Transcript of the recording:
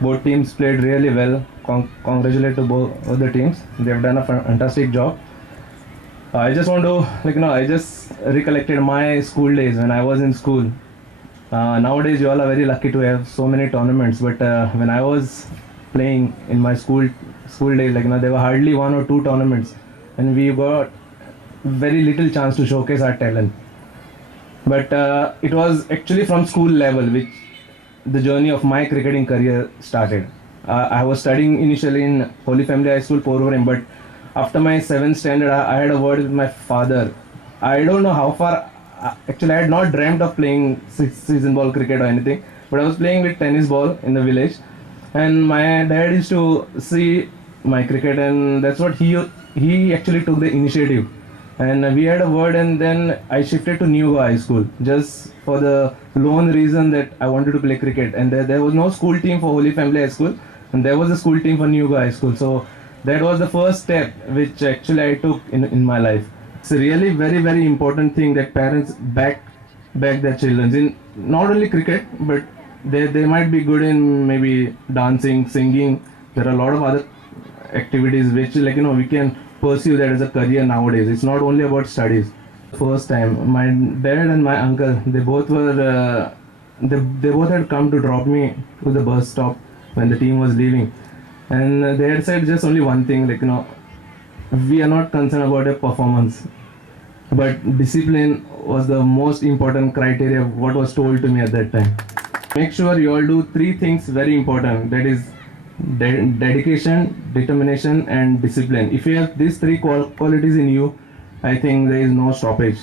Both teams played really well. Congratulate to both the teams. They've done a fantastic job. I just want to, I just recollected my school days when I was in school. Nowadays, you all are very lucky to have so many tournaments. But when I was playing in my school days, there were hardly one or two tournaments, and we got very little chance to showcase our talent. But it was actually from school level which the journey of my cricketing career started. I was studying initially in Holy Family High School, Porvorim, but after my 7th standard, I had a word with my father. I don't know how far, actually, I had not dreamt of playing season ball cricket or anything, but I was playing with tennis ball in the village, and my dad used to see my cricket, and that's what he actually took the initiative. And we had a word, and then I shifted to New Goa High School just for the lone reason that I wanted to play cricket. And there was no school team for Holy Family High School, and there was a school team for New Goa High School. So that was the first step which actually I took in my life. It's a really very, very important thing that parents back their children in not only cricket, but they might be good in maybe dancing, singing. There are a lot of other activities which we can pursue that as a career nowadays. It's not only about studies. First time, my dad and my uncle, they both were they both had come to drop me to the bus stop when the team was leaving, and they had said just only one thing, we are not concerned about a performance, but discipline was the most important criteria what was told to me at that time. Make sure you all do three things very important, that is dedication, determination and discipline. If you have these three qualities in you, I think there is no stoppage.